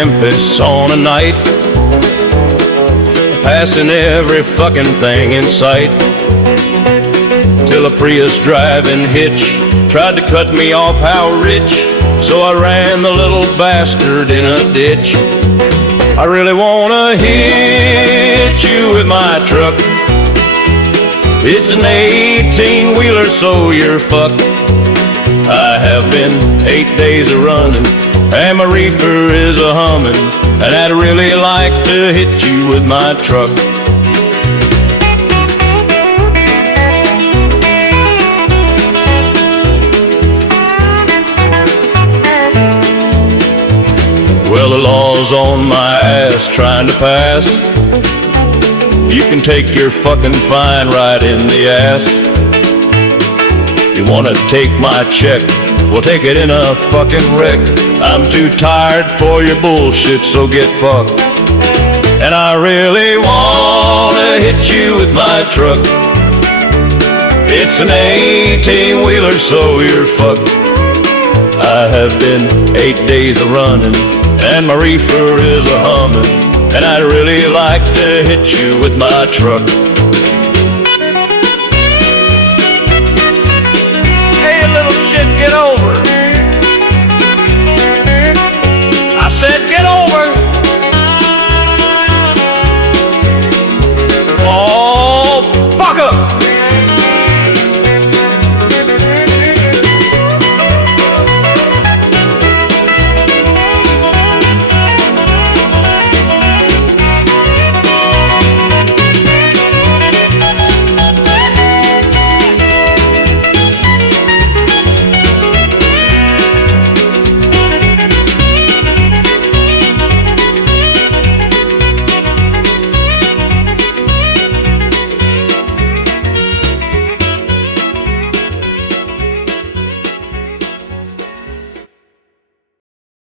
Memphis on a night, passing every fucking thing in sight, till a Prius driving hitch tried to cut me off how rich. So I ran the little bastard in a ditch. I really wanna hit you with my truck. It's an 18-wheeler, so you're fucked. I have been 8 days a running, and my reefer is a humming, and I'd really like to hit you with my truck. Well, the law's on my ass trying to pass. You can take your fucking fine right in the ass. You wanna take my check? Well, take it in a fucking wreck. I'm too tired for your bullshit, so get fucked. And I really wanna hit you with my truck. It's an 18-wheeler, so you're fucked. I have been 8 days a running, and my reefer is a humming, and I'd really like to hit you with my truck.